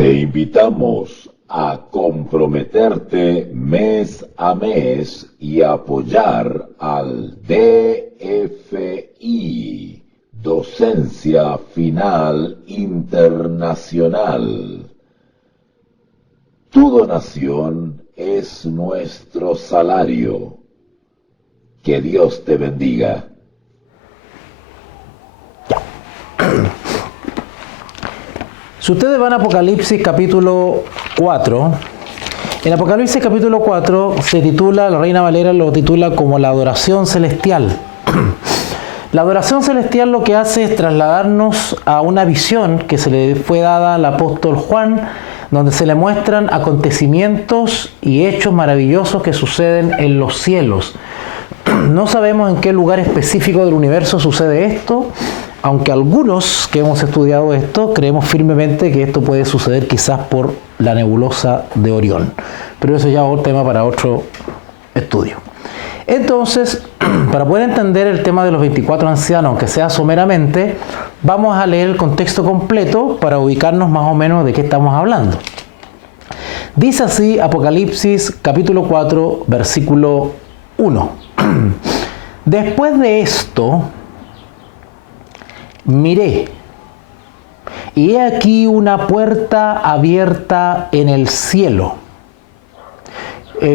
Te invitamos a comprometerte mes a mes y apoyar al DFI, Docencia Final Internacional. Tu donación es nuestro salario. Que Dios te bendiga. Si ustedes van a Apocalipsis capítulo 4, en Apocalipsis capítulo 4 se titula, la Reina Valera lo titula como la adoración celestial. La adoración celestial lo que hace es trasladarnos a una visión que se le fue dada al apóstol Juan, donde se le muestran acontecimientos y hechos maravillosos que suceden en los cielos. No sabemos en qué lugar específico del universo sucede esto, aunque algunos que hemos estudiado esto creemos firmemente que esto puede suceder quizás por la nebulosa de Orión. Pero eso ya es un tema para otro estudio. Entonces, para poder entender el tema de los 24 ancianos, aunque sea someramente, vamos a leer el contexto completo para ubicarnos más o menos de qué estamos hablando. Dice así Apocalipsis capítulo 4, versículo 1. Después de esto, miré, y he aquí una puerta abierta en el cielo.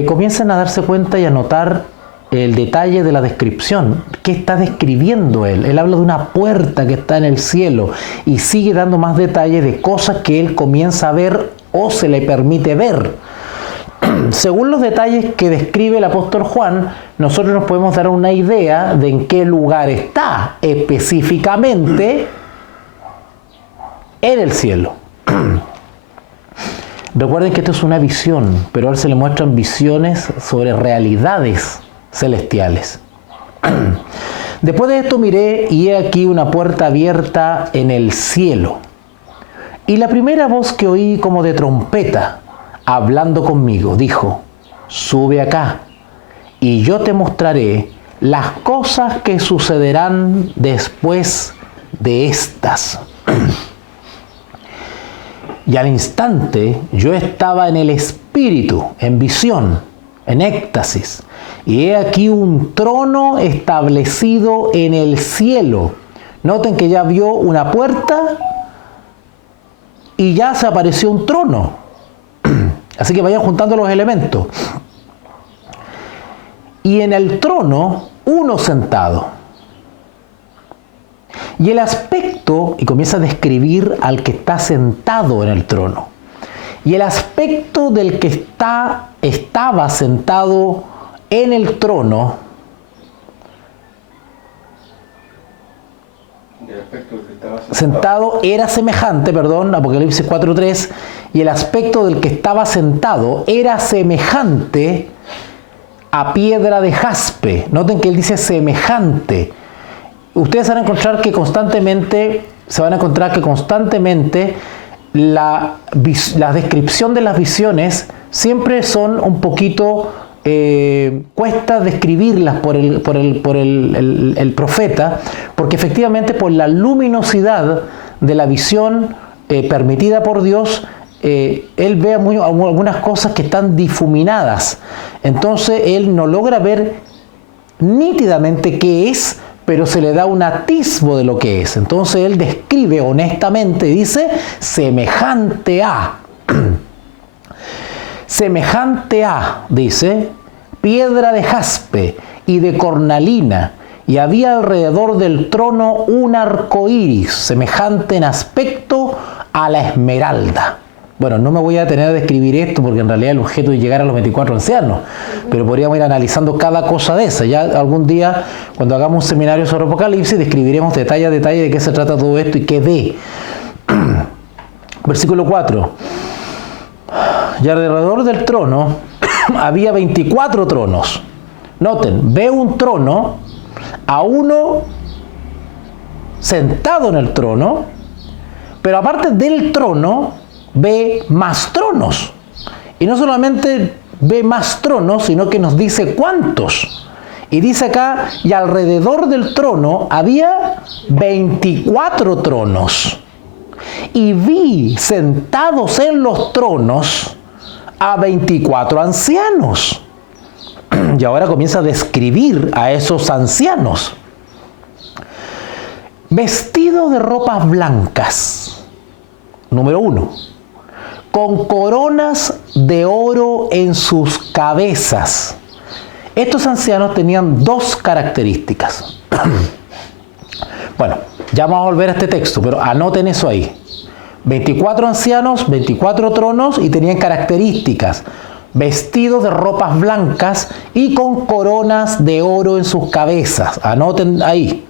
Comiencen a darse cuenta y a notar el detalle de la descripción. ¿Qué está describiendo él? Él habla de una puerta que está en el cielo y sigue dando más detalles de cosas que él comienza a ver o se le permite ver. Según los detalles que describe el apóstol Juan, nosotros nos podemos dar una idea de en qué lugar está específicamente en el cielo. Recuerden que esto es una visión, pero a él se le muestran visiones sobre realidades celestiales. Después de esto miré y he aquí una puerta abierta en el cielo. Y la primera voz que oí como de trompeta, hablando conmigo, dijo: sube acá, y yo te mostraré las cosas que sucederán después de estas. Y al instante yo estaba en el espíritu, en visión, en éxtasis, y he aquí un trono establecido en el cielo. Noten que ya vio una puerta y ya se apareció un trono. Así que vayan juntando los elementos. Y en el trono, uno sentado. Y el aspecto, y comienza a describir al que está sentado en el trono. Y el aspecto del que estaba sentado en el trono, era semejante, Apocalipsis 4:3, y el aspecto del que estaba sentado era semejante a piedra de jaspe. Noten que él dice semejante. Ustedes van a encontrar que constantemente, la descripción de las visiones siempre son un poquito cuesta describirlas por el profeta, porque efectivamente por la luminosidad de la visión permitida por Dios, él ve algunas cosas que están difuminadas. Entonces él no logra ver nítidamente qué es, pero se le da un atisbo de lo que es. Entonces él describe honestamente, dice, semejante a. Semejante a, dice, piedra de jaspe y de cornalina, y había alrededor del trono un arco iris, semejante en aspecto a la esmeralda. Bueno, no me voy a detener a describir esto porque en realidad el objeto es llegar a los 24 ancianos, pero podríamos ir analizando cada cosa de esa. Ya algún día, cuando hagamos un seminario sobre Apocalipsis, describiremos detalle a detalle de qué se trata todo esto y qué ve. Versículo 4. Y alrededor del trono había 24 tronos. Noten, ve un trono, a uno sentado en el trono, pero aparte del trono, ve más tronos. Y no solamente ve más tronos, sino que nos dice cuántos. Y dice acá, y alrededor del trono había 24 tronos. y vi sentados en los tronos a 24 ancianos. Y ahora comienza a describir a esos ancianos. Vestidos de ropas blancas, número 1, con coronas de oro en sus cabezas. Estos ancianos tenían 2 características. Bueno, ya vamos a volver a este texto, pero anoten eso ahí. 24 ancianos, 24 tronos y tenían características. Vestidos de ropas blancas y con coronas de oro en sus cabezas. Anoten ahí.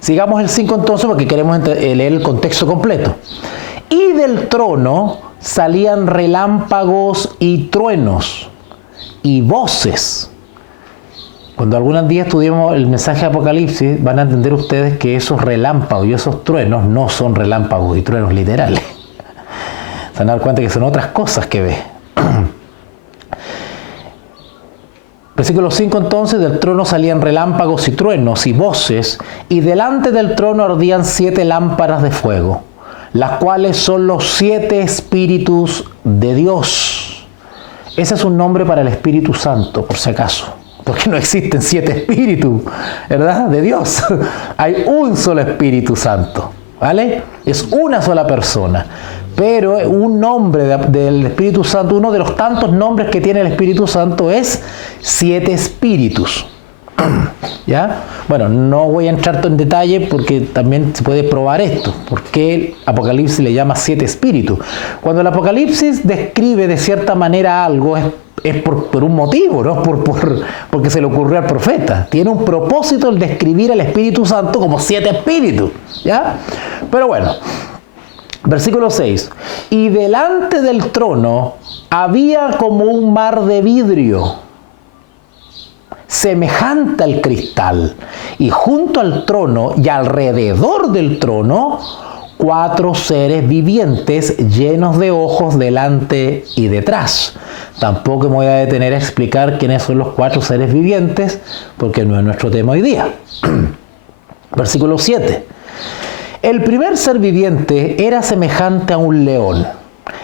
Sigamos el 5 entonces porque queremos leer el contexto completo. Y del trono salían relámpagos y truenos y voces. Cuando algún día estudiemos el mensaje de Apocalipsis, van a entender ustedes que esos relámpagos y esos truenos no son relámpagos y truenos literales. Se van a dar cuenta que son otras cosas que ve. Versículo 5 entonces, del trono salían relámpagos y truenos y voces, y delante del trono ardían 7 lámparas de fuego, las cuales son los 7 espíritus de Dios. Ese es un nombre para el Espíritu Santo, por si acaso, porque no existen 7 espíritus, ¿verdad? De Dios. Hay un solo Espíritu Santo, ¿vale? Es una sola persona. Pero un nombre del Espíritu Santo, uno de los tantos nombres que tiene el Espíritu Santo es 7 espíritus. ¿Ya? Bueno, no voy a entrar en detalle porque también se puede probar esto. ¿Por qué el Apocalipsis le llama 7 espíritus? Cuando el Apocalipsis describe de cierta manera algo, es por un motivo, no porque se le ocurrió al profeta. Tiene un propósito el describir al Espíritu Santo como 7 espíritus. ¿Ya? Pero bueno. Versículo 6. Y delante del trono había como un mar de vidrio, semejante al cristal, y junto al trono y alrededor del trono 4 seres vivientes llenos de ojos delante y detrás. Tampoco me voy a detener a explicar quiénes son los 4 seres vivientes, porque no es nuestro tema hoy día. Versículo 7. El primer ser viviente era semejante a un león,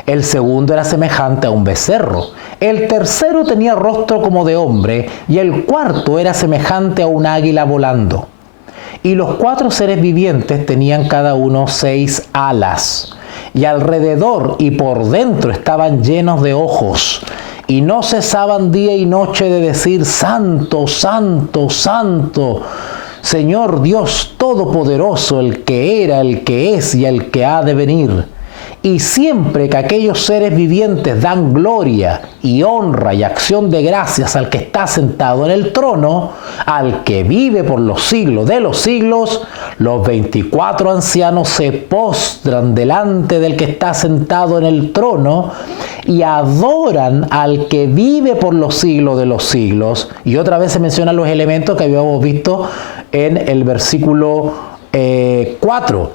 el segundo era semejante a un becerro, el tercero tenía rostro como de hombre y el cuarto era semejante a un águila volando. Y los 4 seres vivientes tenían cada uno 6 alas, y alrededor y por dentro estaban llenos de ojos, y no cesaban día y noche de decir: Santo, Santo, Santo, Señor Dios Todopoderoso, el que era, el que es y el que ha de venir. Y siempre que aquellos seres vivientes dan gloria y honra y acción de gracias al que está sentado en el trono, al que vive por los siglos de los siglos, los 24 ancianos se postran delante del que está sentado en el trono y adoran al que vive por los siglos de los siglos. Y otra vez se mencionan los elementos que habíamos visto en el versículo 4,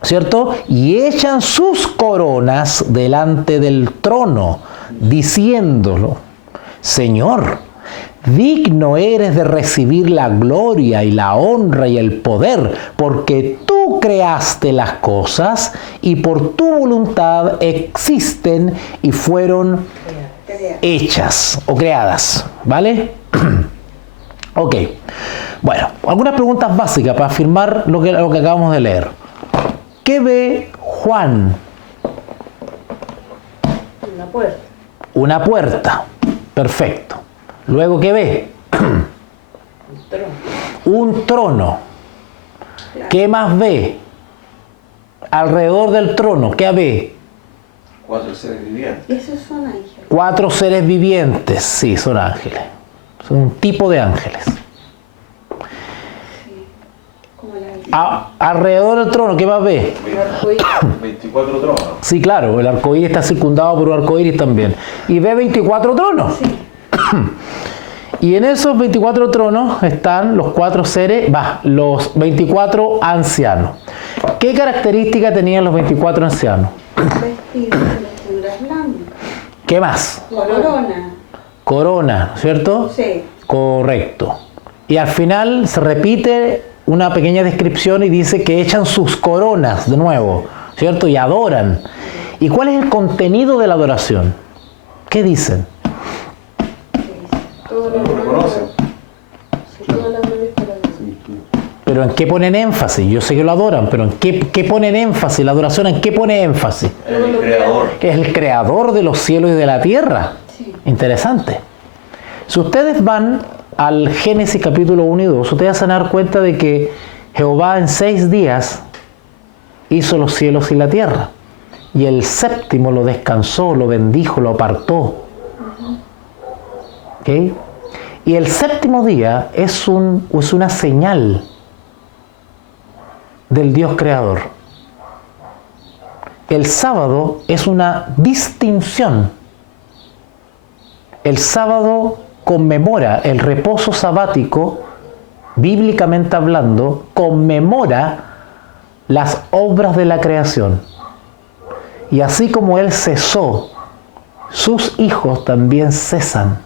¿cierto? Y echan sus coronas delante del trono, diciéndolo: Señor, digno eres de recibir la gloria y la honra y el poder, porque tú creaste las cosas y por tu voluntad existen y fueron hechas o creadas, ¿vale? Ok. Bueno, algunas preguntas básicas para afirmar lo que acabamos de leer. ¿Qué ve Juan? Una puerta. Una puerta. Perfecto. Luego, ¿qué ve? Un trono. Un trono. Claro. ¿Qué más ve? Alrededor del trono, ¿qué ve? 4 seres vivientes. Esos son ángeles. 4 seres vivientes. Sí, son ángeles. Son un tipo de ángeles. Como la Alrededor del trono, ¿qué más ve? 24 tronos. Sí, claro, el arcoíris está circundado por un arcoíris también. Y ve 24 tronos. Sí. Y en esos 24 tronos están los 4 seres, los 24 ancianos. ¿Qué características tenían los 24 ancianos? Vestidos de vestiduras blancas. ¿Qué más? Corona. Corona, ¿cierto? Sí. Correcto. Y al final se repite una pequeña descripción y dice que echan sus coronas de nuevo. ¿cierto? Y adoran. ¿Y cuál es el contenido de la adoración? ¿Qué dicen? Todo No lo reconocen. toda la gloria es para Dios. ¿Pero en qué ponen énfasis? Yo sé que lo adoran, pero ¿en qué ponen énfasis? ¿La adoración en qué pone énfasis? El creador. Que es el creador de los cielos y de la tierra. Sí. Interesante. Si ustedes van al Génesis capítulo 1 y 2, ustedes se van a dar cuenta de que Jehová en 6 días hizo los cielos y la tierra. Y el séptimo lo descansó, lo bendijo, lo apartó. ¿Ok? Y el séptimo día es una señal del Dios creador. El sábado es una distinción. El sábado conmemora el reposo sabático, bíblicamente hablando, conmemora las obras de la creación. Y así como Él cesó, sus hijos también cesan,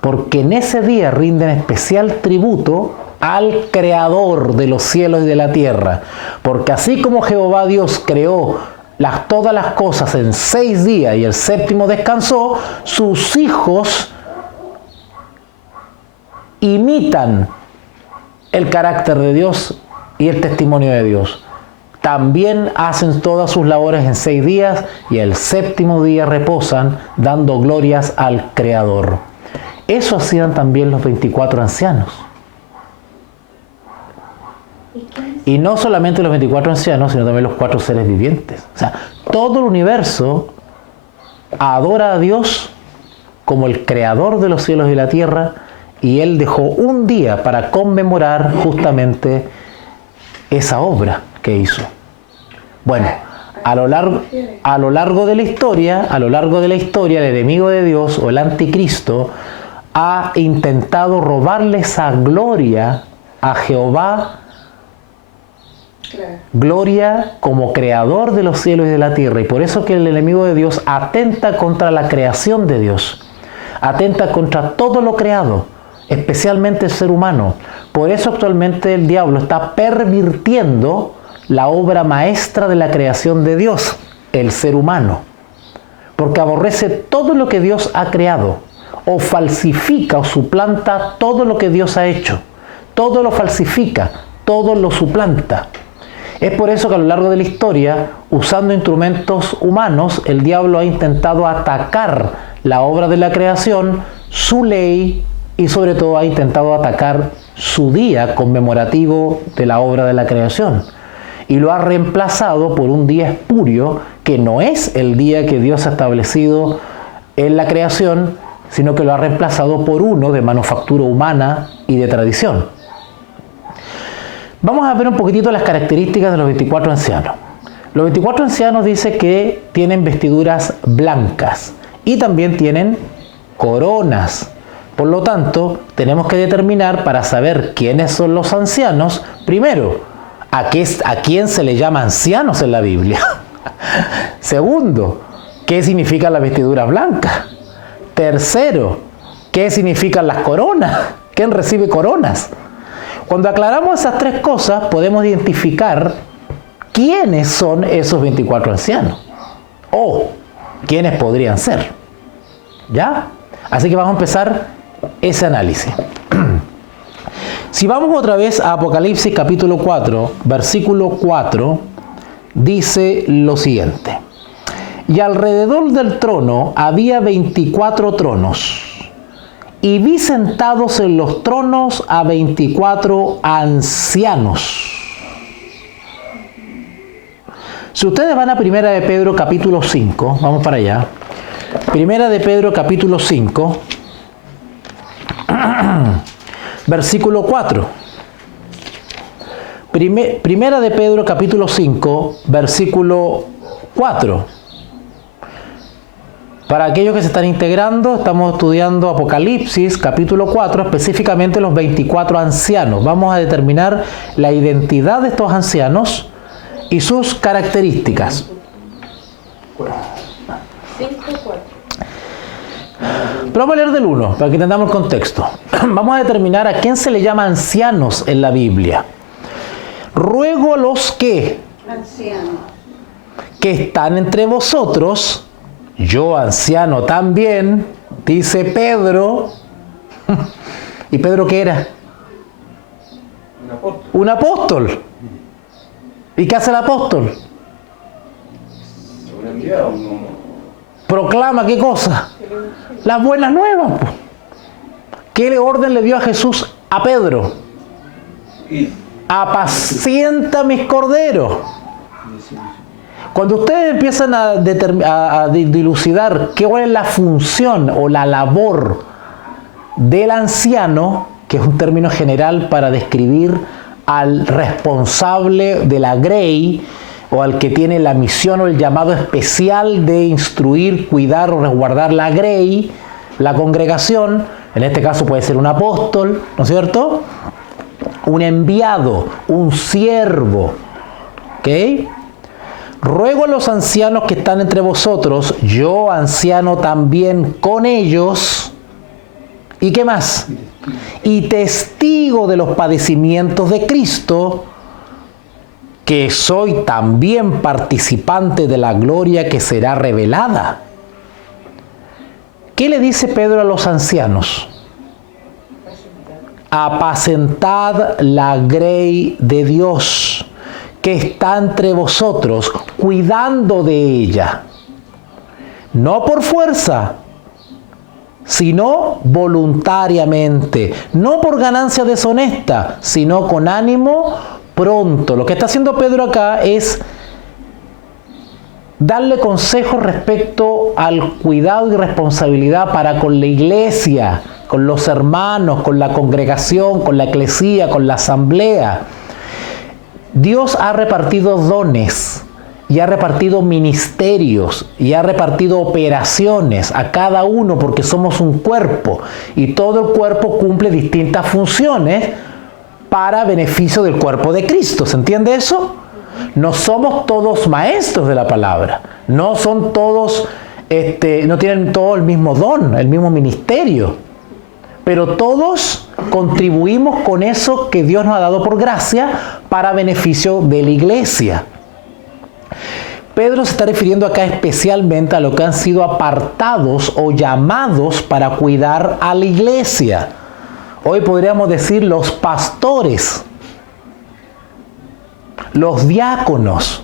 porque en ese día rinden especial tributo al Creador de los cielos y de la tierra. Porque así como Jehová Dios creó todas las cosas en 6 días y el séptimo descansó, sus hijos imitan el carácter de Dios y el testimonio de Dios. También hacen todas sus labores en 6 días y el séptimo día reposan dando glorias al Creador. Eso hacían también los 24 ancianos. Y no solamente los 24 ancianos, sino también los 4 seres vivientes. O sea, todo el universo adora a Dios como el creador de los cielos y la tierra, y Él dejó un día para conmemorar justamente esa obra que hizo. Bueno, a lo largo de la historia, el enemigo de Dios o el anticristo ha intentado robarle esa gloria a Jehová, gloria como creador de los cielos y de la tierra. Y por eso que el enemigo de Dios atenta contra la creación de Dios, atenta contra todo lo creado, especialmente el ser humano. Por eso actualmente el diablo está pervirtiendo la obra maestra de la creación de Dios, el ser humano, porque aborrece todo lo que Dios ha creado, o falsifica o suplanta todo lo que Dios ha hecho. Todo lo falsifica, todo lo suplanta. Es por eso que a lo largo de la historia, usando instrumentos humanos, el diablo ha intentado atacar la obra de la creación, su ley, y sobre todo ha intentado atacar su día conmemorativo de la obra de la creación. Y lo ha reemplazado por un día espurio que no es el día que Dios ha establecido en la creación, sino que lo ha reemplazado por uno de manufactura humana y de tradición. Vamos a ver un poquitito las características de los 24 ancianos. Los 24 ancianos dice que tienen vestiduras blancas y también tienen coronas. Por lo tanto, tenemos que determinar, para saber quiénes son los ancianos, primero, ¿a quién se le llama ancianos en la Biblia? Segundo, ¿qué significa la vestidura blanca? Tercero, ¿qué significan las coronas? ¿Quién recibe coronas? Cuando aclaramos esas 3 cosas, podemos identificar quiénes son esos 24 ancianos o quiénes podrían ser. ¿Ya? Así que vamos a empezar ese análisis. Si vamos otra vez a Apocalipsis capítulo 4, versículo 4, dice lo siguiente: y alrededor del trono había 24 tronos, y vi sentados en los tronos a 24 ancianos. Si ustedes van a Primera de Pedro capítulo 5, vamos para allá. Primera de Pedro capítulo 5, versículo 4. Primera de Pedro capítulo 5, versículo 4. Para aquellos que se están integrando, estamos estudiando Apocalipsis capítulo 4, específicamente los 24 ancianos. Vamos a determinar la identidad de estos ancianos y sus características. 5:4. Pero vamos a leer del 1, para que entendamos el contexto. Vamos a determinar a quién se le llama ancianos en la Biblia. Ruego a los que, Anciano. que están entre vosotros, yo anciano también, dice Pedro. ¿Y Pedro qué era? Un apóstol. Un apóstol. ¿Y qué hace el apóstol? Sobreenviado. Proclama ¿qué cosa? Las buenas nuevas. Po. ¿Qué orden le dio a Jesús a Pedro? Y Apacienta mis corderos. Cuando ustedes empiezan a dilucidar cuál es la función o la labor del anciano, que es un término general para describir al responsable de la grey o al que tiene la misión o el llamado especial de instruir, cuidar o resguardar la grey, la congregación, en este caso puede ser un apóstol, ¿no es cierto? Un enviado, un siervo, ¿ok? Ruego a los ancianos que están entre vosotros, yo anciano también con ellos, ¿y qué más? Y testigo de los padecimientos de Cristo, que soy también participante de la gloria que será revelada. ¿Qué le dice Pedro a los ancianos? Apacentad la grey de Dios, que está entre vosotros, cuidando de ella, no por fuerza, sino voluntariamente, no por ganancia deshonesta, sino con ánimo pronto. Lo que está haciendo Pedro acá es darle consejos respecto al cuidado y responsabilidad para con la iglesia, con los hermanos, con la congregación, con la eclesía, con la asamblea. Dios ha repartido dones y ha repartido ministerios y ha repartido operaciones a cada uno porque somos un cuerpo y todo el cuerpo cumple distintas funciones para beneficio del cuerpo de Cristo. ¿Se entiende eso? No somos todos maestros de la palabra, no son todos, no tienen todos el mismo don, el mismo ministerio, pero todos contribuimos con eso que Dios nos ha dado por gracia para beneficio de la iglesia. Pedro se está refiriendo acá especialmente a lo que han sido apartados o llamados para cuidar a la iglesia. Hoy podríamos decir los pastores, los diáconos,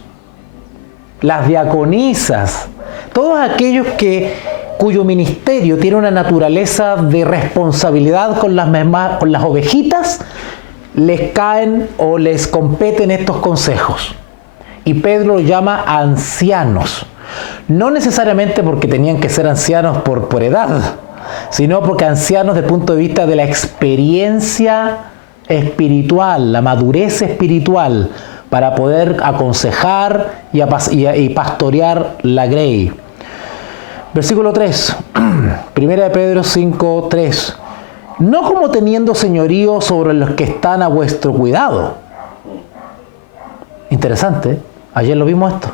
las diaconisas, todos aquellos cuyo ministerio tiene una naturaleza de responsabilidad con las ovejitas, les caen o les competen estos consejos. Y Pedro lo llama ancianos. No necesariamente porque tenían que ser ancianos por edad, sino porque ancianos desde el punto de vista de la experiencia espiritual, la madurez espiritual, para poder aconsejar y pastorear la grey. Versículo 3, 1 de Pedro 5, 3. No como teniendo señorío sobre los que están a vuestro cuidado. Interesante, ayer lo vimos esto.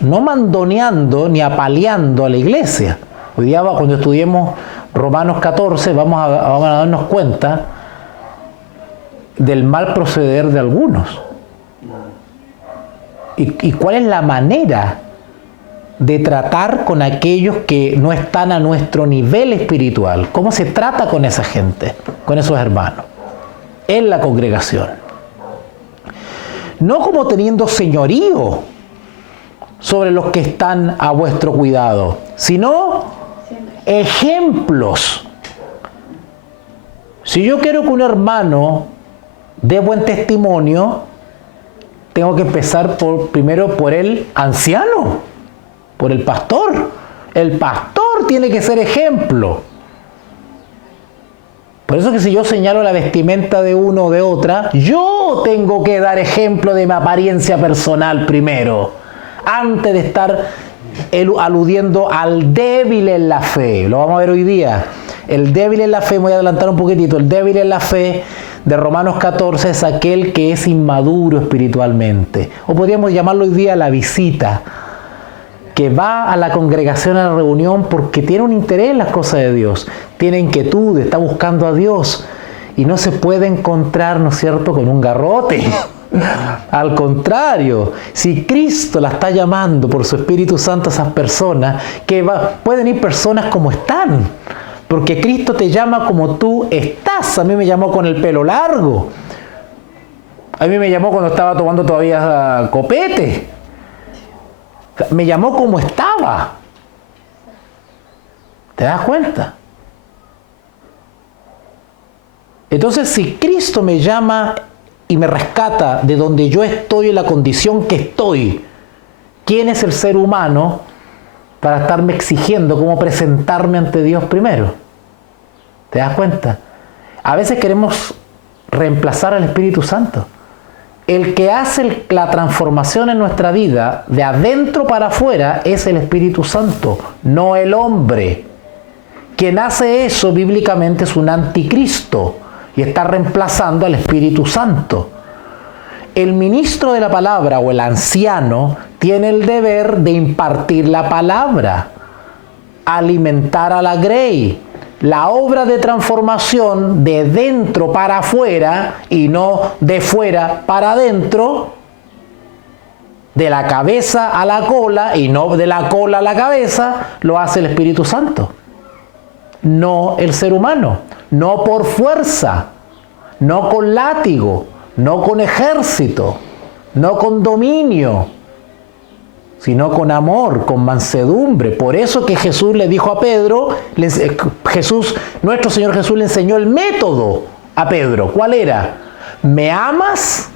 No mandoneando ni apaleando a la iglesia. Hoy día cuando estudiemos Romanos 14 vamos a darnos cuenta del mal proceder de algunos. ¿Y cuál es la manera de tratar con aquellos que no están a nuestro nivel espiritual? ¿Cómo se trata con esa gente, con esos hermanos en la congregación? No como teniendo señorío sobre los que están a vuestro cuidado, sino ejemplos. Si yo quiero que un hermano dé buen testimonio, tengo que empezar primero por el anciano, por el pastor. El pastor tiene que ser ejemplo. Por eso que si yo señalo la vestimenta de uno o de otra, yo tengo que dar ejemplo de mi apariencia personal primero, antes de estar aludiendo al débil en la fe. Lo vamos a ver hoy día. El débil en la fe, me voy a adelantar un poquitito, el débil en la fe de Romanos 14 es aquel que es inmaduro espiritualmente. O podríamos llamarlo hoy día la visita, que va a la congregación, a la reunión, porque tiene un interés en las cosas de Dios, tiene inquietud, está buscando a Dios y no se puede encontrar, ¿no es cierto?, con un garrote. Al contrario, si Cristo la está llamando por su Espíritu Santo a esas personas, pueden ir personas como están, porque Cristo te llama como tú estás. A mí me llamó con el pelo largo, a mí me llamó cuando estaba tomando todavía copete, me llamó como estaba. ¿Te das cuenta? Entonces, si Cristo me llama y me rescata de donde yo estoy, en la condición que estoy, ¿quién es el ser humano para estarme exigiendo cómo presentarme ante Dios primero? ¿Te das cuenta? A veces queremos reemplazar al Espíritu Santo. El que hace la transformación en nuestra vida de adentro para afuera es el Espíritu Santo, no el hombre. Quien hace eso bíblicamente es un anticristo y está reemplazando al Espíritu Santo. El ministro de la palabra o el anciano tiene el deber de impartir la palabra, alimentar a la grey, la obra de transformación de dentro para afuera y no de fuera para adentro, de la cabeza a la cola y no de la cola a la cabeza, lo hace el Espíritu Santo. No el ser humano, no por fuerza, no con látigo, no con ejército, no con dominio, sino con amor, con mansedumbre. Por eso que Jesús le dijo a Pedro, nuestro Señor Jesús le enseñó el método a Pedro. ¿Cuál era? ¿Me amas?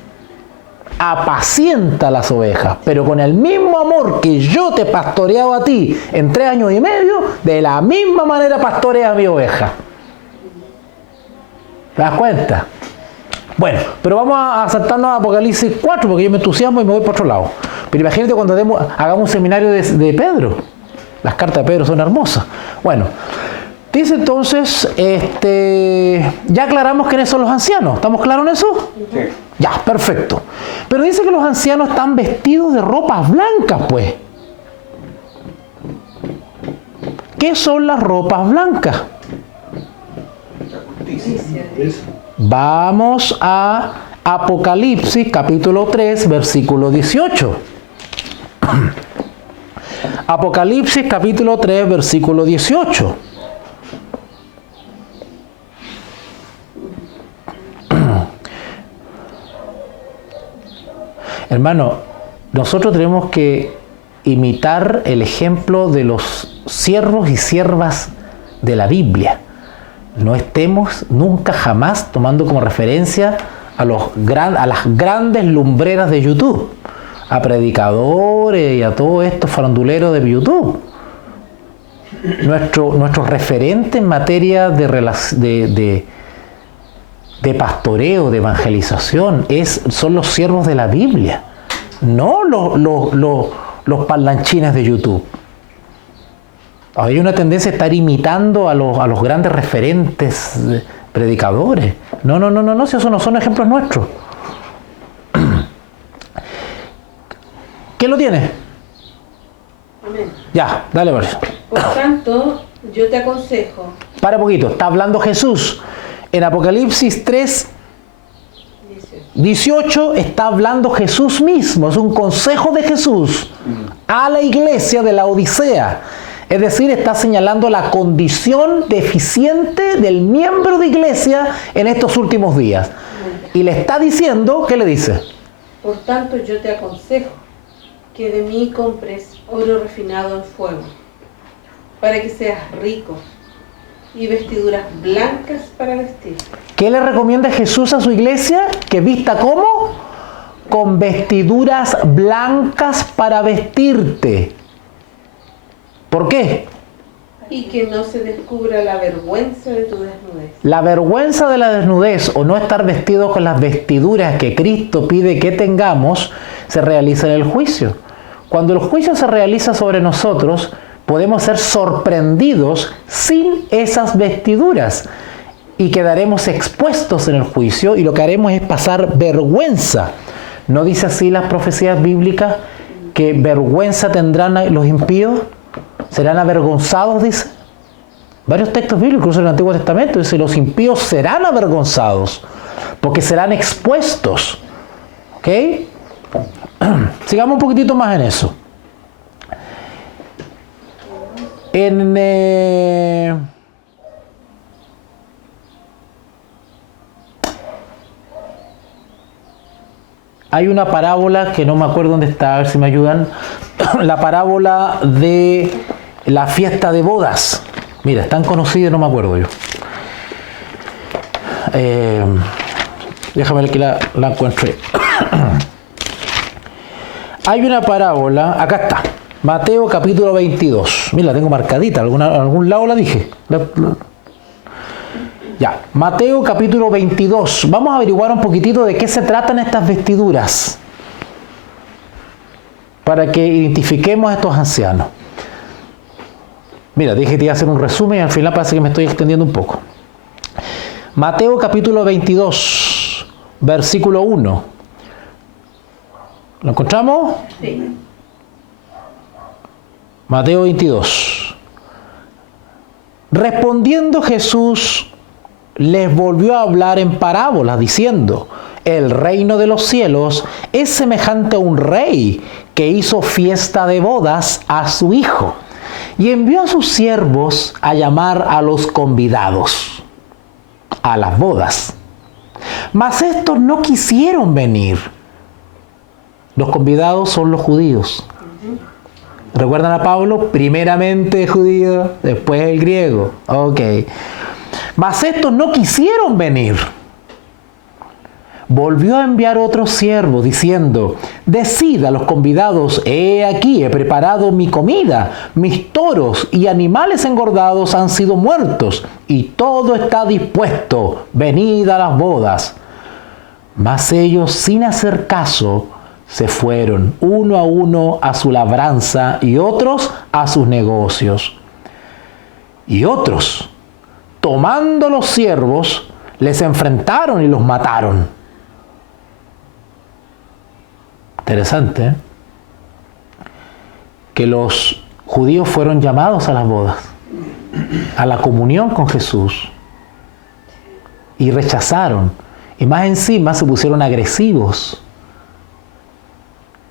Apacienta las ovejas, pero con el mismo amor que yo te pastoreaba a ti en 3 años y medio, de la misma manera pastorea a mi oveja. ¿Te das cuenta? Bueno, pero vamos a saltarnos a Apocalipsis 4, porque yo me entusiasmo y me voy por otro lado. Pero imagínate cuando hagamos un seminario de Pedro. Las cartas de Pedro son hermosas. Bueno, dice entonces, ya aclaramos quiénes son los ancianos. ¿Estamos claros en eso? Sí. Ya, perfecto. Pero dice que los ancianos están vestidos de ropas blancas, pues. ¿Qué son las ropas blancas? La justicia. Vamos a Apocalipsis capítulo 3, versículo 18. Apocalipsis capítulo 3, versículo 18. Hermano, nosotros tenemos que imitar el ejemplo de los siervos y siervas de la Biblia. No estemos nunca jamás tomando como referencia a las grandes lumbreras de YouTube, a predicadores y a todos estos faranduleros de YouTube. Nuestro referente en materia de pastoreo, de evangelización, son los siervos de la Biblia, no los parlanchines de YouTube. Hay una tendencia a estar imitando a los grandes referentes predicadores. No, si esos no son ejemplos nuestros. ¿Quién lo tiene? Amén. Ya, dale, Mario. Por tanto, yo te aconsejo. Para poquito, está hablando Jesús. En Apocalipsis 3, 18 está hablando Jesús mismo. Es un consejo de Jesús a la iglesia de la Odisea. Es decir, está señalando la condición deficiente del miembro de iglesia en estos últimos días. Y le está diciendo, ¿qué le dice? Por tanto, yo te aconsejo que de mí compres oro refinado en fuego, para que seas rico, y vestiduras blancas para vestir. ¿Qué le recomienda Jesús a su iglesia? Que vista ¿cómo? Con vestiduras blancas para vestirte. ¿Por qué? Y que no se descubra la vergüenza de tu desnudez. La vergüenza de la desnudez o no estar vestido con las vestiduras que Cristo pide que tengamos, se realiza en el juicio. Cuando el juicio se realiza sobre nosotros, podemos ser sorprendidos sin esas vestiduras y quedaremos expuestos en el juicio y lo que haremos es pasar vergüenza. ¿No dice así las profecías bíblicas que vergüenza tendrán los impíos? ¿Serán avergonzados? Dice. Varios textos bíblicos, incluso en el Antiguo Testamento, dice: los impíos serán avergonzados, porque serán expuestos. ¿Ok? Sigamos un poquitito más en eso. Hay una parábola que no me acuerdo dónde está, a ver si me ayudan. La parábola de la fiesta de bodas. Mira, es tan conocida, no me acuerdo yo. Déjame ver que la encuentre. Hay una parábola, acá está, Mateo capítulo 22. Mira, la tengo marcadita, en algún lado la dije. Ya, Mateo capítulo 22. Vamos a averiguar un poquitito de qué se tratan estas vestiduras, para que identifiquemos a estos ancianos. Mira, dije que te iba a hacer un resumen y al final parece que me estoy extendiendo un poco. Mateo capítulo 22, versículo 1. ¿Lo encontramos? Sí. Mateo 22. Respondiendo Jesús, les volvió a hablar en parábolas, diciendo: el reino de los cielos es semejante a un rey que hizo fiesta de bodas a su hijo, y envió a sus siervos a llamar a los convidados a las bodas. Mas estos no quisieron venir. Los convidados son los judíos. ¿Recuerdan a Pablo? Primeramente judío, después el griego. Ok. Mas estos no quisieron venir. Volvió a enviar otro siervo, diciendo: decid a los convidados: he aquí, he preparado mi comida, mis toros y animales engordados han sido muertos, y todo está dispuesto, venid a las bodas. Mas ellos, sin hacer caso, se fueron, uno a uno a su labranza, y otros a sus negocios. Y otros, tomando los siervos, les enfrentaron y los mataron. Interesante, ¿eh? Que los judíos fueron llamados a las bodas, a la comunión con Jesús, y rechazaron, y más encima se pusieron agresivos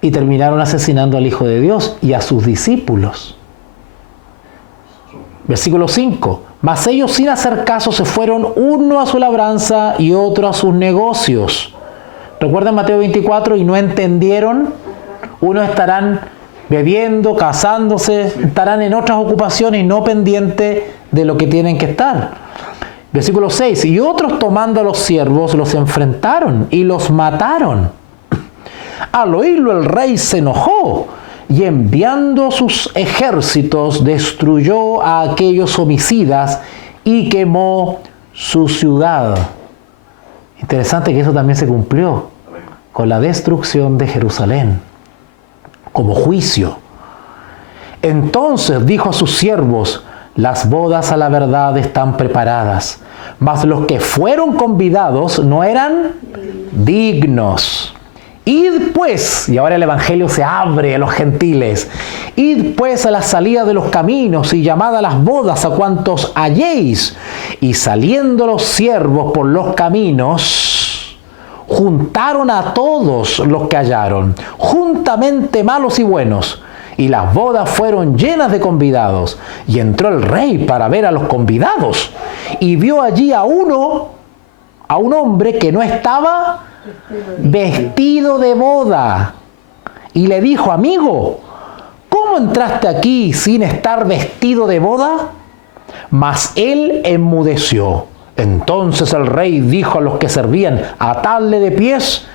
y terminaron asesinando al Hijo de Dios y a sus discípulos. Versículo 5. Mas ellos, sin hacer caso, se fueron, uno a su labranza y otro a sus negocios. ¿Recuerdan Mateo 24? Y no entendieron. Unos estarán bebiendo, casándose, estarán en otras ocupaciones y no pendientes de lo que tienen que estar. Versículo 6. Y otros, tomando a los siervos, los enfrentaron y los mataron. Al oírlo, el rey se enojó y, enviando sus ejércitos, destruyó a aquellos homicidas y quemó su ciudad. Interesante que eso también se cumplió con la destrucción de Jerusalén como juicio. Entonces dijo a sus siervos: las bodas a la verdad están preparadas, mas los que fueron convidados no eran dignos. Id pues, y ahora el evangelio se abre a los gentiles, id pues a la salida de los caminos y llamad a las bodas a cuantos halléis. Y saliendo los siervos por los caminos, juntaron a todos los que hallaron, juntamente malos y buenos, y las bodas fueron llenas de convidados. Y entró el rey para ver a los convidados, y vio allí a un hombre que no estaba vestido de boda, y le dijo: amigo, ¿cómo entraste aquí sin estar vestido de boda? Mas él enmudeció. Entonces el rey dijo a los que servían: atadle de pies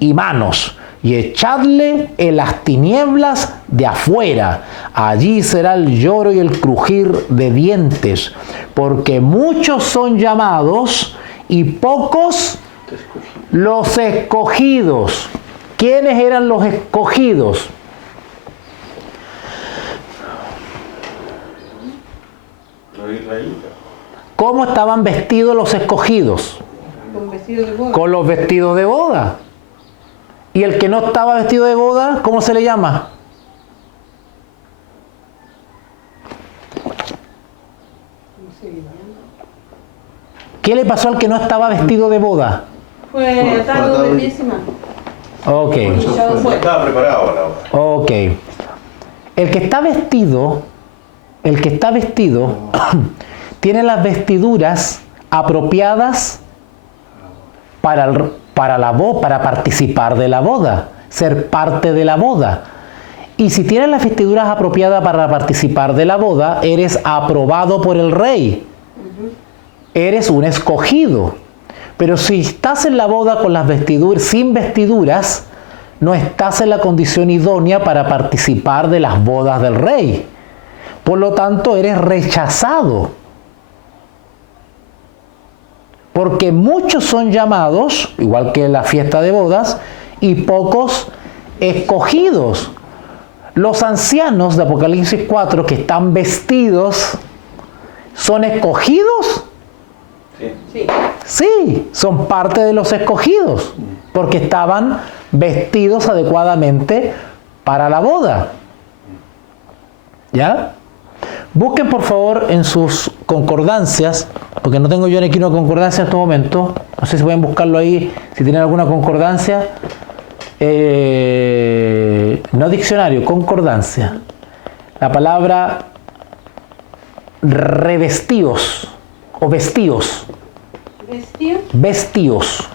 y manos y echadle en las tinieblas de afuera. Allí será el lloro y el crujir de dientes, porque muchos son llamados y pocos los escogidos. ¿Quiénes eran los escogidos? Los israelitas. ¿Cómo estaban vestidos los escogidos? Con vestido de boda. Con los vestidos de boda. ¿Y el que no estaba vestido de boda, cómo se le llama? ¿Qué le pasó al que no estaba vestido de boda? Fue atado de pies y manos. Ok. Echado No fuera. estaba preparado para la boda. Ok. El que está vestido tiene las vestiduras apropiadas para participar de la boda, ser parte de la boda. Y si tienes las vestiduras apropiadas para participar de la boda, eres aprobado por el rey. Eres un escogido. Pero si estás en la boda con las vestiduras, sin vestiduras, no estás en la condición idónea para participar de las bodas del rey. Por lo tanto, eres rechazado. Porque muchos son llamados, igual que en la fiesta de bodas, y pocos escogidos. Los ancianos de Apocalipsis 4 que están vestidos, ¿son escogidos? Sí. Sí. Sí, son parte de los escogidos, porque estaban vestidos adecuadamente para la boda. ¿Ya? Busquen por favor en sus concordancias, porque no tengo yo aquí una concordancia en este momento. No sé si pueden buscarlo ahí, si tienen alguna concordancia. No diccionario, concordancia. La palabra revestidos o vestíos. ¿Vestido? Vestíos.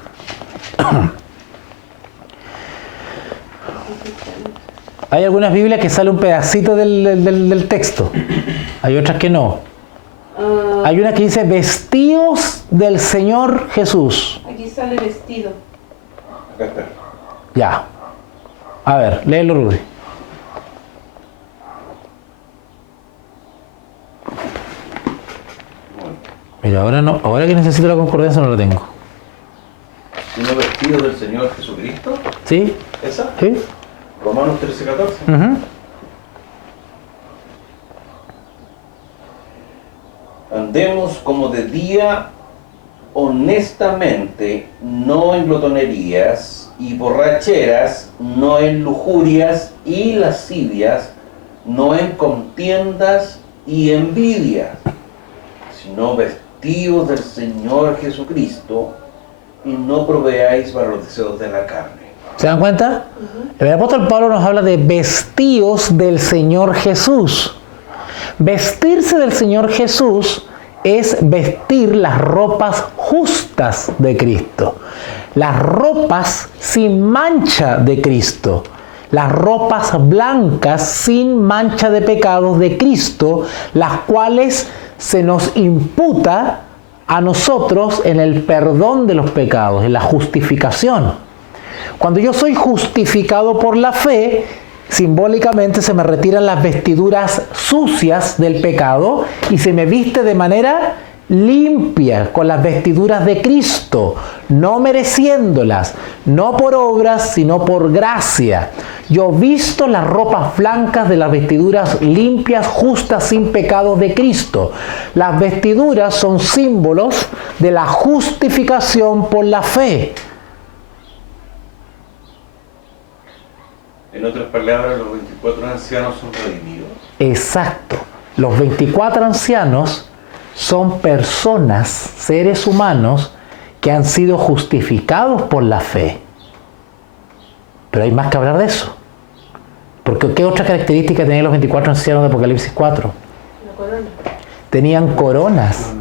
Hay algunas Biblias que sale un pedacito del texto. Hay otras que no. Hay una que dice vestíos del Señor Jesús. Aquí sale vestido. Acá está. Ya. A ver, léelo, Rudy. Mira, ahora que necesito la concordancia no la tengo. Sino vestido del Señor Jesucristo. ¿Sí? ¿Esa? ¿Sí? Romanos 13:14. Ujú. Andemos como de día honestamente, no en glotonerías y borracheras, no en lujurias y lascivias, no en contiendas y envidias, sino vestidos del Señor Jesucristo y no proveáis para los deseos de la carne. ¿Se dan cuenta? El apóstol Pablo nos habla de vestíos del Señor Jesús. Vestirse del Señor Jesús es vestir las ropas justas de Cristo, las ropas sin mancha de Cristo, las ropas blancas sin mancha de pecados de Cristo, las cuales se nos imputa a nosotros en el perdón de los pecados, en la justificación. Cuando yo soy justificado por la fe, simbólicamente se me retiran las vestiduras sucias del pecado y se me viste de manera limpia con las vestiduras de Cristo, no mereciéndolas, no por obras, sino por gracia. Yo visto las ropas blancas de las vestiduras limpias, justas, sin pecado de Cristo. Las vestiduras son símbolos de la justificación por la fe. En otras palabras, los 24 ancianos son redimidos. Exacto. Los 24 ancianos son personas, seres humanos, que han sido justificados por la fe. Pero hay más que hablar de eso. Porque ¿qué otra característica tenían los 24 ancianos de Apocalipsis 4? La corona. Tenían coronas.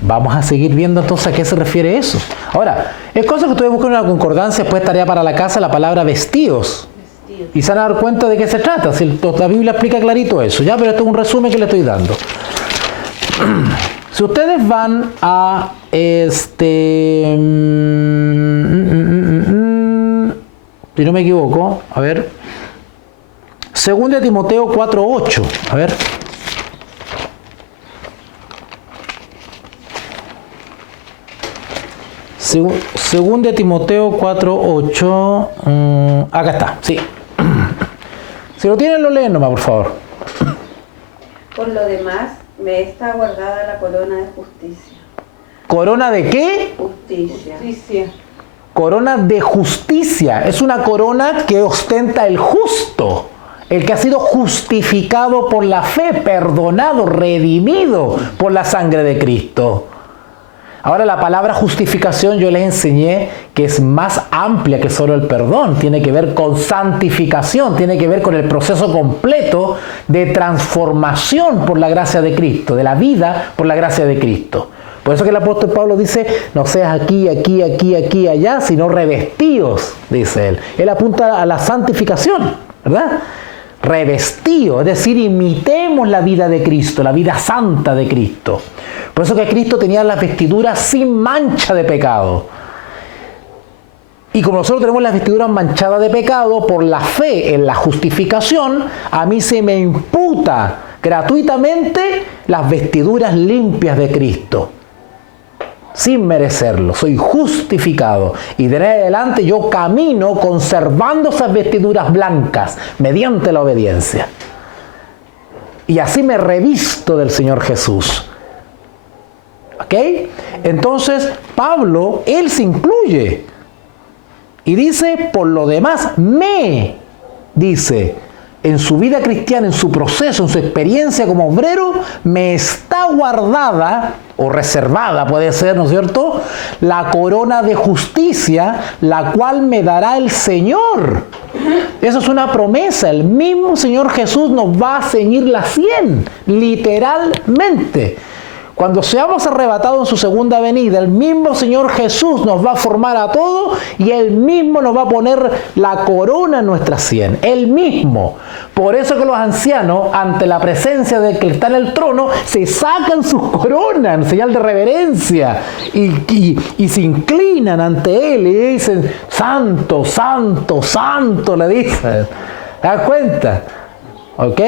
Vamos a seguir viendo entonces a qué se refiere eso. Ahora, es cosa que ustedes busquen una concordancia, después tarea para la casa, la palabra vestidos. Vestido. Y se van a dar cuenta de qué se trata. Si la Biblia explica clarito eso, ¿ya? Pero esto es un resumen que le estoy dando. Si ustedes van a si no me equivoco, a ver, 2 Timoteo 4:8, a ver. Según Timoteo 4:8, acá está, sí. Si lo tienen, lo leen nomás, por favor. Por lo demás, me está guardada la corona de justicia. ¿Corona de qué? Justicia. Justicia. Corona de justicia. Es una corona que ostenta el justo, el que ha sido justificado por la fe, perdonado, redimido por la sangre de Cristo. Ahora, la palabra justificación yo les enseñé que es más amplia que solo el perdón. Tiene que ver con santificación, tiene que ver con el proceso completo de transformación por la gracia de Cristo, de la vida por la gracia de Cristo. Por eso que el apóstol Pablo dice, no seas aquí, aquí, aquí, aquí, allá, sino revestidos, dice él. Él apunta a la santificación, ¿verdad? Revestidos, es decir, imitemos la vida de Cristo, la vida santa de Cristo. Por eso que Cristo tenía las vestiduras sin mancha de pecado. Y como nosotros tenemos las vestiduras manchadas de pecado, por la fe en la justificación, a mí se me imputa gratuitamente las vestiduras limpias de Cristo. Sin merecerlo, soy justificado. Y de ahí en adelante yo camino conservando esas vestiduras blancas mediante la obediencia. Y así me revisto del Señor Jesús. ¿Ok? Entonces, Pablo, él se incluye. Y dice, por lo demás, dice, en su vida cristiana, en su proceso, en su experiencia como obrero, me está guardada, o reservada puede ser, ¿no es cierto?, la corona de justicia, la cual me dará el Señor. Eso es una promesa. El mismo Señor Jesús nos va a ceñir la sien, literalmente. Cuando seamos arrebatados en su segunda venida, el mismo Señor Jesús nos va a formar a todos y Él mismo nos va a poner la corona en nuestra sien. Él mismo. Por eso que los ancianos, ante la presencia del que está en el trono, se sacan sus coronas en señal de reverencia y se inclinan ante Él y dicen, Santo, Santo, Santo, le dicen. ¿Te das cuenta? ¿Ok?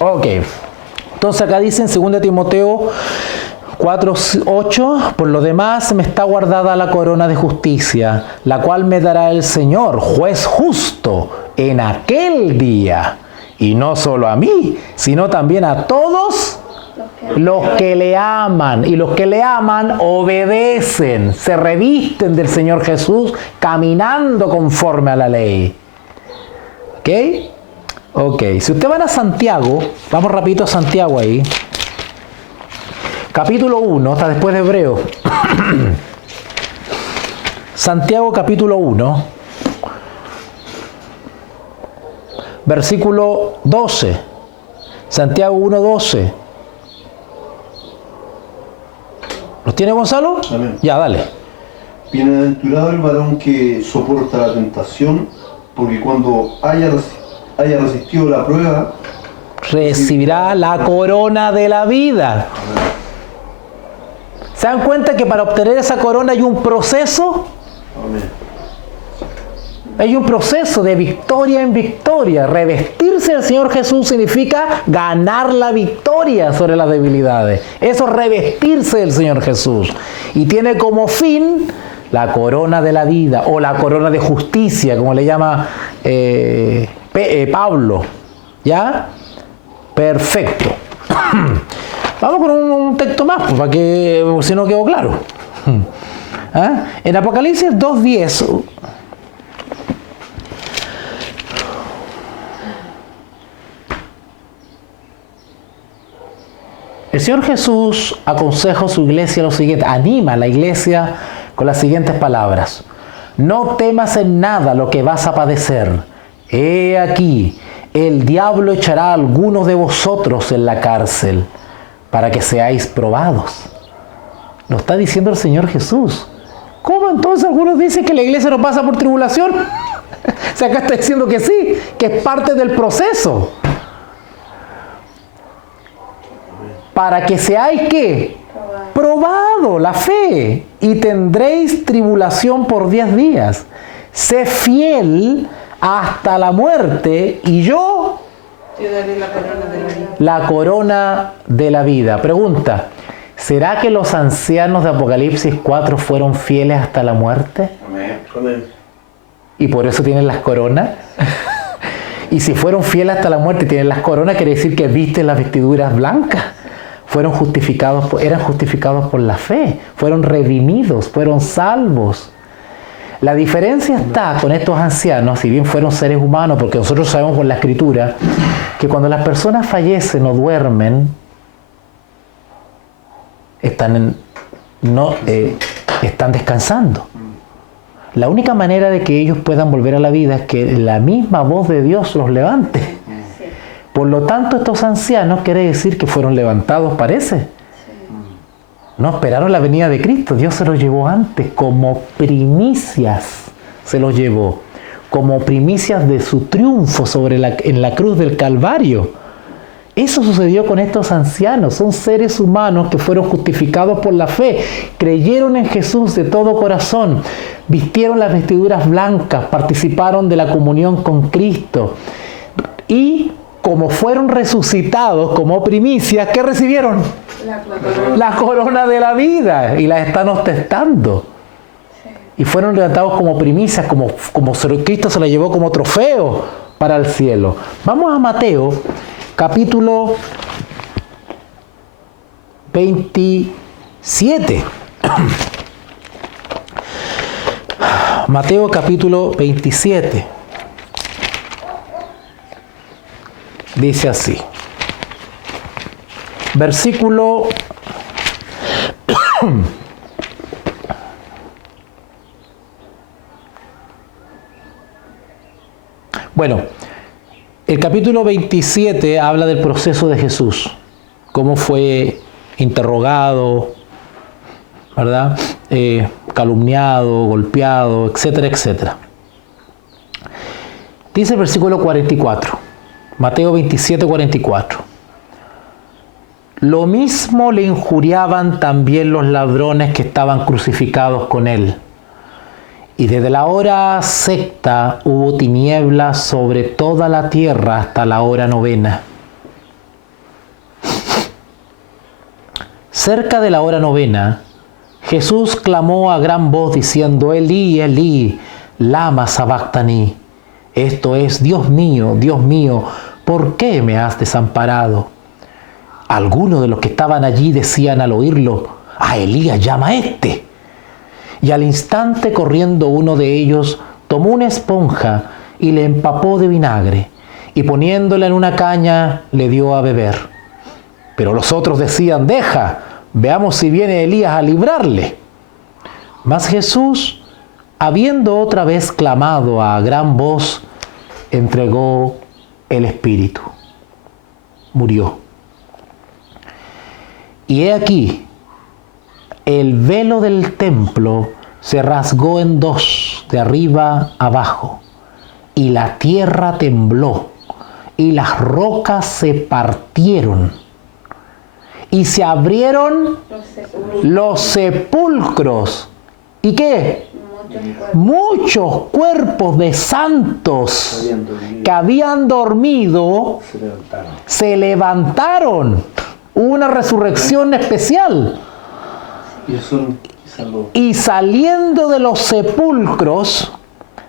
Ok. Entonces acá dice en 2 Timoteo 4:8, por lo demás me está guardada la corona de justicia, la cual me dará el Señor, juez justo, en aquel día. Y no solo a mí, sino también a todos los que le aman. Y los que le aman obedecen, se revisten del Señor Jesús, caminando conforme a la ley. ¿Ok? Ok, si ustedes van a Santiago, vamos rapidito a Santiago ahí. Capítulo 1, está después de Hebreo. Santiago capítulo 1, versículo 12. Santiago 1:12. ¿Los tiene Gonzalo? Amén. Ya, dale. Bienaventurado el varón que soporta la tentación, porque cuando haya resistido la prueba, Recibirá la corona de la vida. ¿Se dan cuenta que para obtener esa corona hay un proceso? amén. Hay un proceso de victoria en victoria. Revestirse del Señor Jesús significa ganar la victoria sobre las debilidades. Eso es revestirse del Señor Jesús. Y tiene como fin la corona de la vida o la corona de justicia, como le llama Pablo. ¿Ya? Perfecto. Vamos con un texto más, pues, para que si no quedó claro. ¿Ah? En Apocalipsis 2:10. El Señor Jesús aconseja a su iglesia lo siguiente, anima a la iglesia con las siguientes palabras. No temas en nada lo que vas a padecer. He aquí, el diablo echará a algunos de vosotros en la cárcel para que seáis probados. Lo está diciendo el Señor Jesús. ¿Cómo entonces algunos dicen que la iglesia no pasa por tribulación? O sea, acá está diciendo que sí, que es parte del proceso. Para que seáis, ¿qué? Probado la fe, y tendréis tribulación por 10 días. Sé fiel hasta la muerte, y yo Te daré la corona de la vida. la corona de la vida. Pregunta, ¿será que los ancianos de Apocalipsis 4 fueron fieles hasta la muerte? Amén. Amén. ¿Y por eso tienen las coronas? Y si fueron fieles hasta la muerte y tienen las coronas, quiere decir que visten las vestiduras blancas. Fueron justificados, eran justificados por la fe, fueron redimidos, fueron salvos. La diferencia está con estos ancianos, si bien fueron seres humanos, porque nosotros sabemos por la Escritura, que cuando las personas fallecen o duermen, están no están descansando. La única manera de que ellos puedan volver a la vida es que la misma voz de Dios los levante. Por lo tanto, estos ancianos quiere decir que fueron levantados, parece. No esperaron la venida de Cristo. Dios se los llevó antes, como primicias se los llevó, como primicias de su triunfo en la cruz del Calvario. Eso sucedió con estos ancianos. Son seres humanos que fueron justificados por la fe, creyeron en Jesús de todo corazón, vistieron las vestiduras blancas, participaron de la comunión con Cristo y como fueron resucitados como primicias, ¿qué recibieron? La corona de la vida, y la están ostentando. Y fueron levantados como primicias, como Cristo se la llevó como trofeo para el cielo. Vamos a Mateo, capítulo 27. Mateo capítulo 27. Dice así. Versículo bueno, el capítulo 27 habla del proceso de Jesús, cómo fue interrogado, ¿verdad? Calumniado, golpeado, etcétera, etcétera. Dice el versículo 44, Mateo 27, 44. Lo mismo le injuriaban también los ladrones que estaban crucificados con él. Y desde la hora sexta hubo tinieblas sobre toda la tierra hasta la hora novena. Cerca de la hora novena, Jesús clamó a gran voz diciendo: Elí, Elí, lama sabactani. Esto es: Dios mío, ¿por qué me has desamparado? Algunos de los que estaban allí decían al oírlo: a Elías llama a este. Y al instante, corriendo uno de ellos, tomó una esponja y le empapó de vinagre, y poniéndola en una caña le dio a beber. Pero los otros decían: deja, veamos si viene Elías a librarle. Mas Jesús, habiendo otra vez clamado a gran voz, entregó el espíritu. Murió. Y he aquí, el velo del templo se rasgó en dos, de arriba abajo, y la tierra tembló, y las rocas se partieron, y se abrieron los sepulcros. ¿Y qué? Muchos cuerpos de santos que habían dormido se levantaron. Hubo una resurrección especial. Y saliendo de los sepulcros,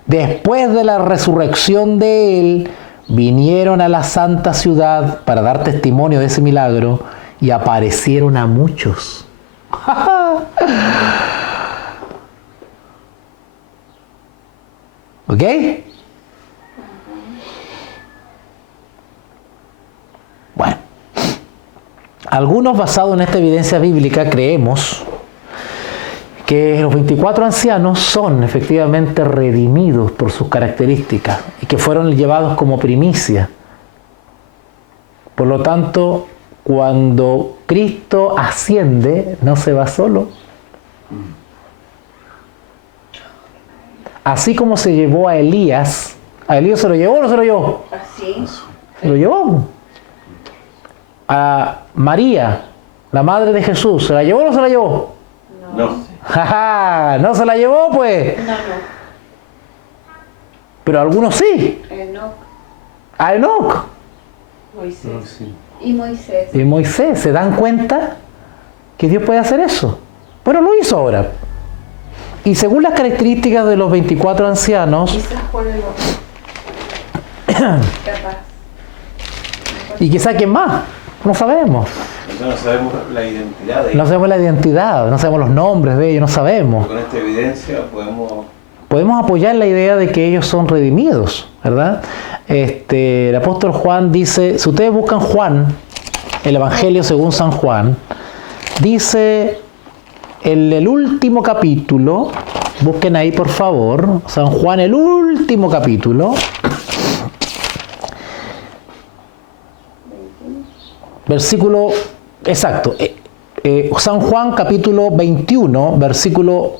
después de la resurrección de él, vinieron a la santa ciudad para dar testimonio de ese milagro y aparecieron a muchos. ¿Ok? Bueno, algunos basados en esta evidencia bíblica creemos que los 24 ancianos son efectivamente redimidos por sus características y que fueron llevados como primicia. Por lo tanto, cuando Cristo asciende, no se va solo. Así como se llevó a Elías se lo llevó o no se lo llevó? Así. Se lo llevó. A María, la madre de Jesús, ¿se la llevó o no se la llevó? No. ¡Ja! ¿No se la llevó, pues? No. Pero algunos sí. Enoc A Enoc. Moisés. y Moisés. Y Moisés, ¿se dan cuenta que Dios puede hacer eso? Bueno, lo hizo ahora. Y según las características de los 24 ancianos, Quizás Juan el Bautista. Capaz. y quizá quién más, no sabemos. No sabemos la identidad de No ellos. sabemos la identidad, no sabemos los nombres de ellos, no sabemos. Con esta evidencia Podemos apoyar la idea de que ellos son redimidos, ¿verdad? El apóstol Juan dice, si ustedes buscan Juan, el Evangelio según San Juan, dice el último capítulo, busquen ahí por favor, San Juan, el último capítulo, versículo, exacto, San Juan capítulo 21, versículo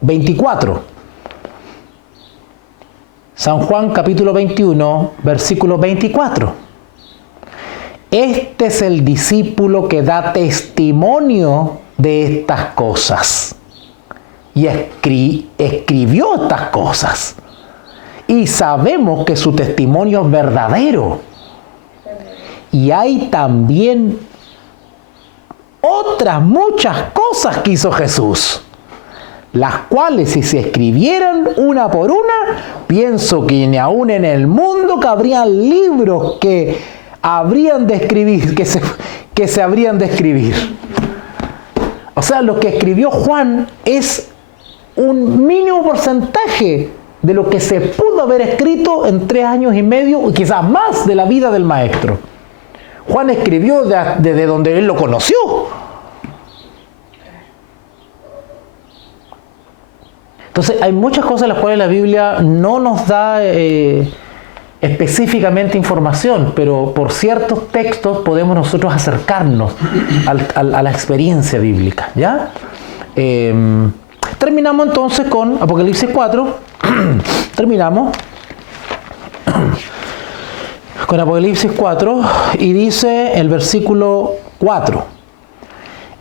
24. San Juan capítulo 21, versículo 24. Este es el discípulo que da testimonio de estas cosas y escribió estas cosas. Y sabemos que su testimonio es verdadero. Y hay también otras muchas cosas que hizo Jesús, las cuales si se escribieran una por una, pienso que ni aún en el mundo cabrían libros que habrían de escribir, que se habrían de escribir. O sea, lo que escribió Juan es un mínimo porcentaje de lo que se pudo haber escrito en 3 años y medio, y quizás más, de la vida del maestro. Juan escribió desde donde él lo conoció. Entonces, hay muchas cosas en las cuales la Biblia no nos da específicamente información, pero por ciertos textos podemos nosotros acercarnos a la experiencia bíblica, ¿ya? Terminamos entonces con Apocalipsis 4. Terminamos con Apocalipsis 4 y dice el versículo 4: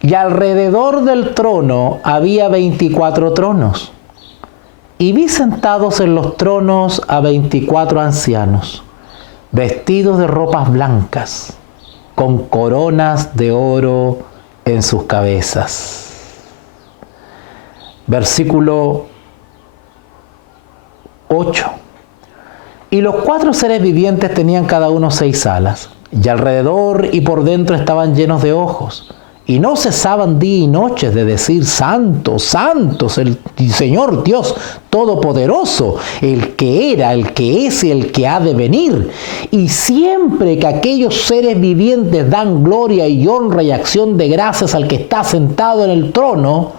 y alrededor del trono había 24 tronos, y vi sentados en los tronos a 24 ancianos, vestidos de ropas blancas, con coronas de oro en sus cabezas. Versículo 8. Y los 4 seres vivientes tenían cada uno 6 alas, y alrededor y por dentro estaban llenos de ojos, y no cesaban día y noche de decir: Santo, Santo es el Señor Dios Todopoderoso, el que era, el que es y el que ha de venir. Y siempre que aquellos seres vivientes dan gloria y honra y acción de gracias al que está sentado en el trono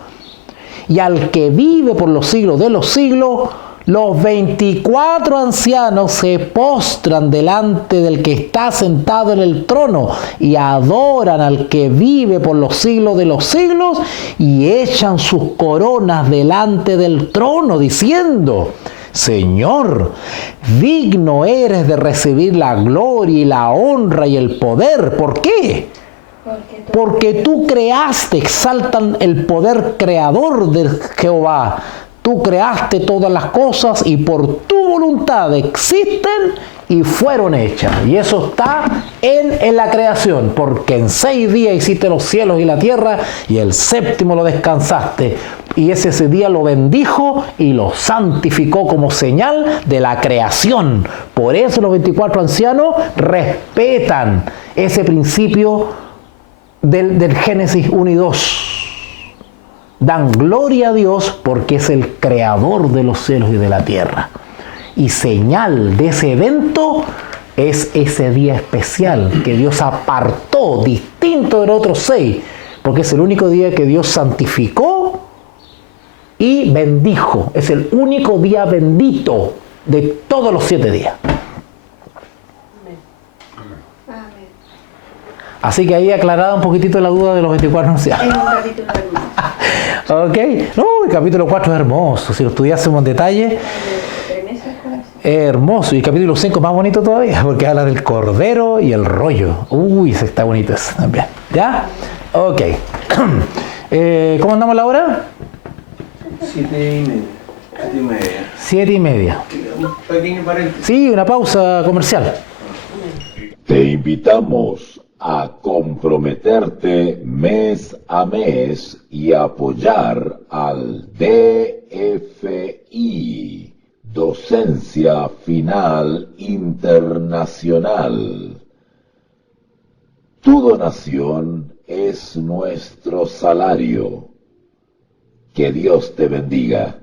y al que vive por los siglos de los siglos, los 24 ancianos se postran delante del que está sentado en el trono y adoran al que vive por los siglos de los siglos, y echan sus coronas delante del trono diciendo: Señor, digno eres de recibir la gloria y la honra y el poder. ¿Por qué? Porque tú creaste, exaltan el poder creador de Jehová. Tú creaste todas las cosas y por tu voluntad existen y fueron hechas. Y eso está en la creación, porque en 6 días hiciste los cielos y la tierra, y el 7º lo descansaste. Y ese día lo bendijo y lo santificó como señal de la creación. Por eso los 24 ancianos respetan ese principio del Génesis 1 y 2. Dan gloria a Dios porque es el creador de los cielos y de la tierra. Y señal de ese evento es ese día especial que Dios apartó, distinto de los otros 6, porque es el único día que Dios santificó y bendijo. Es el único día bendito de todos los 7 días. Así que ahí aclarada un poquitito la duda de los 24 ancianos. Es un capítulo hermoso. Ok. No, el capítulo 4 es hermoso. Si lo estudiásemos en detalle, es hermoso. Y el capítulo 5 es más bonito todavía, porque habla del cordero y el rollo. Uy, ese está bonito ese también. ¿Ya? Ok. ¿Cómo andamos la hora? 7:30. 7:30. Un pequeño paréntesis. Sí, una pausa comercial. Te invitamos a comprometerte mes a mes y apoyar al DFI, Docencia Final Internacional. Tu donación es nuestro salario. Que Dios te bendiga.